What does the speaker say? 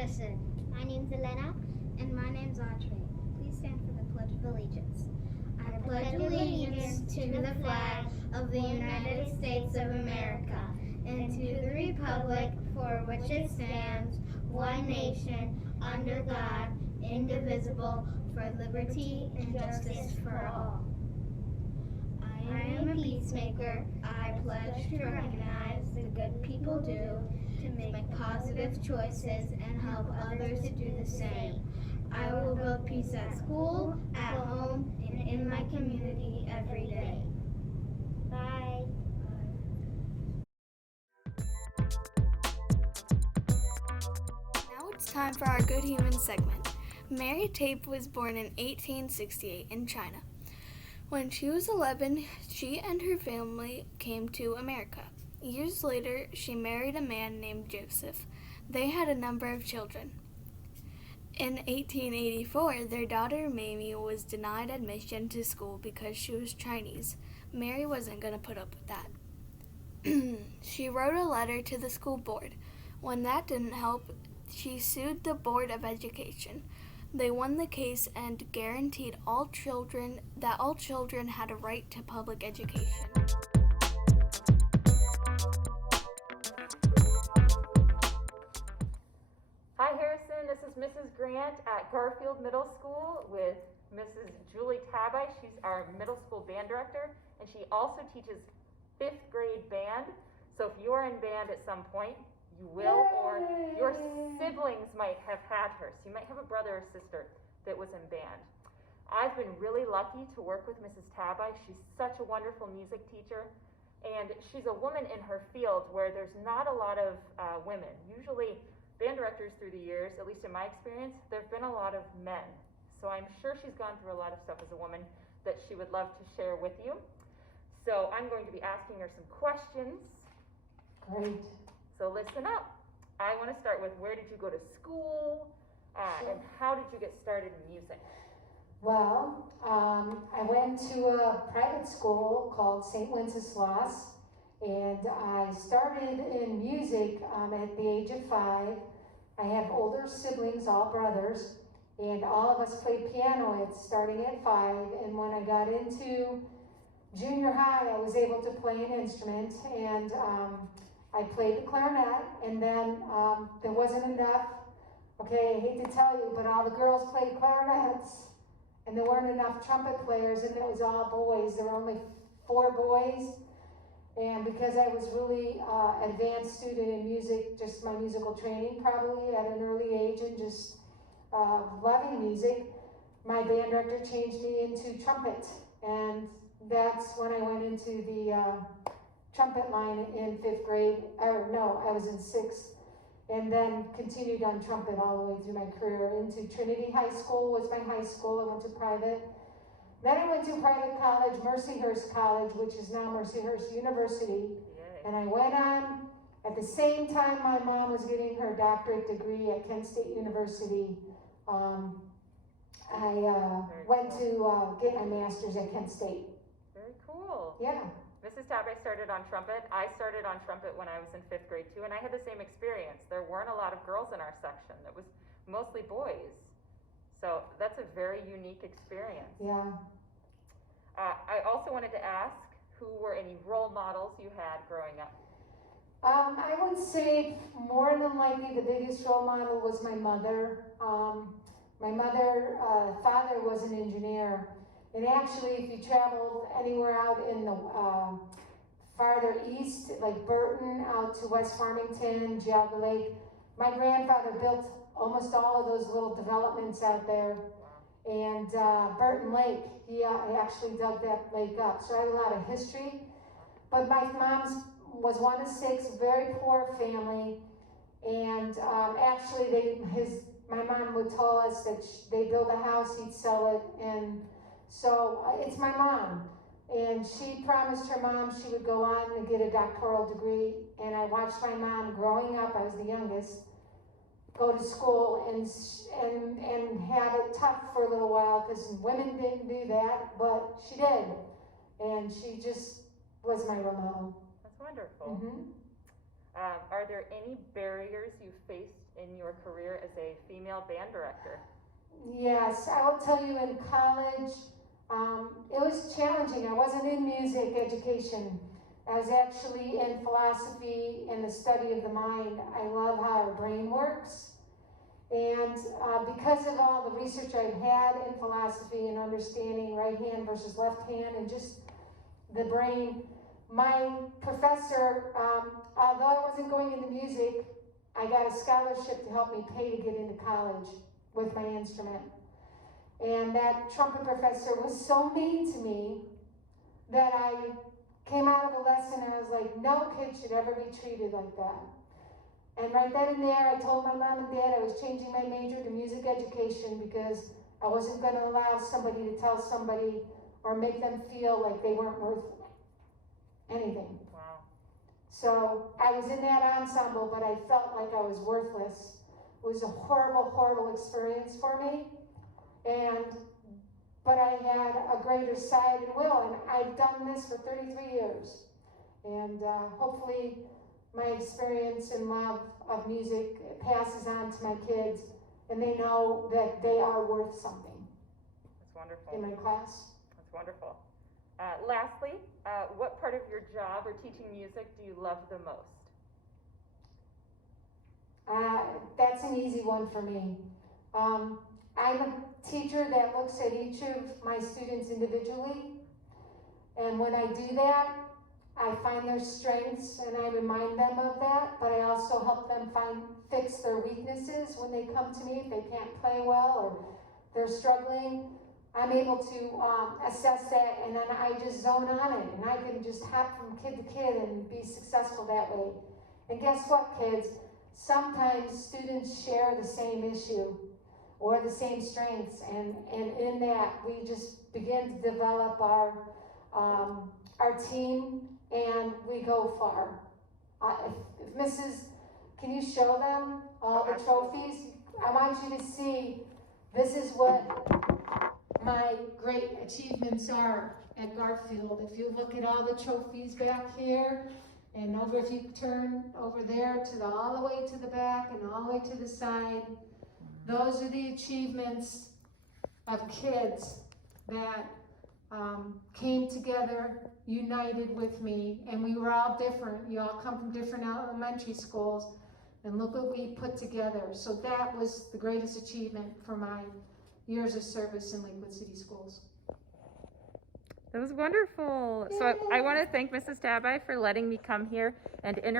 Edison. My name's Elena. And my name's Audrey. Please stand for the Pledge of Allegiance. I pledge allegiance to the flag of the United States of America and to the republic for which it stands, one nation, under God, indivisible, for liberty and justice for all. I am a peacemaker. I pledge to recognize the good people do, to make positive choices and help others to do the same. I will build peace at school, at home, and in my community every day. Bye. Now it's time for our Good Human segment. Mary Tape was born in 1868 in China. When she was 11, she and her family came to America. Years later, she married a man named Joseph. They had a number of children. In 1884, their daughter Mamie was denied admission to school because she was Chinese. Mary wasn't going to put up with that. She wrote a letter to the school board. When that didn't help, she sued the Board of Education. They won the case and guaranteed all children had a right to public education. Hi Harrison, this is Mrs. Grant at Garfield Middle School with Mrs. Julie Tabai. She's our middle school band director, and she also teaches 5th grade band. So if you're in band at some point, you will, or your siblings might have had her. So you might have a brother or sister that was in band. I've been really lucky to work with Mrs. Tabai. She's such a wonderful music teacher, and she's a woman in her field where there's not a lot of women. Usually band directors through the years, at least in my experience, there have been a lot of men. So I'm sure she's gone through a lot of stuff as a woman that she would love to share with you. So I'm going to be asking her some questions. Great. So listen up. I want to start with, where did you go to school, and how did you get started in music? Well, I went to a private school called St. Wenceslas, and I started in music at the age of 5. I have older siblings, all brothers, and all of us played piano starting at 5. And when I got into junior high, I was able to play an instrument, and I played the clarinet, and then there wasn't enough. Okay, I hate to tell you, but all the girls played clarinets, and there weren't enough trumpet players, and it was all boys. There were only 4 boys, and because I was really advanced student in music, just my musical training probably at an early age, and just loving music, my band director changed me into trumpet, and that's when I went into the trumpet line in 5th grade, or no, I was in 6th, and then continued on trumpet all the way through my career. Into Trinity High School was my high school. I went to private. Then I went to private college, Mercyhurst College, which is now Mercyhurst University. Yay. And I went on, at the same time my mom was getting her doctorate degree at Kent State University. I went to get my master's at Kent State. Very cool. Yeah. Mrs. Tabai started on trumpet. I started on trumpet when I was in 5th grade too, and I had the same experience. There weren't a lot of girls in our section. It was mostly boys. So that's a very unique experience. Yeah. I also wanted to ask, who were any role models you had growing up? I would say more than likely the biggest role model was my mother. My father was an engineer. And actually, if you traveled anywhere out in the farther east, like Burton, out to West Farmington, Geauga Lake, my grandfather built almost all of those little developments out there. And Burton Lake, he actually dug that lake up. So I have a lot of history. But my mom's was one of 6, very poor family. And actually, my mom would tell us that they build a house, he'd sell it, and so it's my mom, and she promised her mom she would go on and get a doctoral degree, and I watched my mom growing up, I was the youngest, go to school and have it tough for a little while, because women didn't do that, but she did, and she just was my role model. That's wonderful. Mm-hmm. Are there any barriers you faced in your career as a female band director? Yes, I will tell you, in college, it was challenging. I wasn't in music education. I was actually in philosophy and the study of the mind. I love how our brain works. And because of all the research I've had in philosophy and understanding right hand versus left hand and just the brain, my professor, although I wasn't going into music, I got a scholarship to help me pay to get into college with my instrument. And that trumpet professor was so mean to me that I came out of a lesson and I was like, no kid should ever be treated like that. And right then and there, I told my mom and dad I was changing my major to music education because I wasn't going to allow somebody to tell somebody or make them feel like they weren't worth anything. Wow. So I was in that ensemble, but I felt like I was worthless. It was a horrible, horrible experience for me. But I had a greater side and will, and I've done this for 33 years. And hopefully my experience and love of music passes on to my kids, and they know that they are worth something. That's wonderful. In my class. That's wonderful. Lastly, what part of your job or teaching music do you love the most? That's an easy one for me. I'm a teacher that looks at each of my students individually, and when I do that, I find their strengths and I remind them of that, but I also help them fix their weaknesses when they come to me if they can't play well or they're struggling. I'm able to assess that, and then I just zone on it, and I can just hop from kid to kid and be successful that way. And guess what, kids? Sometimes students share the same issue or the same strengths, and in that we just begin to develop our team, and we go far. If Mrs., can you show them all the trophies? I want you to see, this is what my great achievements are at Garfield. If you look at all the trophies back here, and over, if you turn over there to all the way to the back and all the way to the side, those are the achievements of kids that came together, united with me, and we were all different. You all come from different elementary schools, and look what we put together. So that was the greatest achievement for my years of service in Lakewood City Schools. That was wonderful. So I want to thank Mrs. Tabai for letting me come here and interview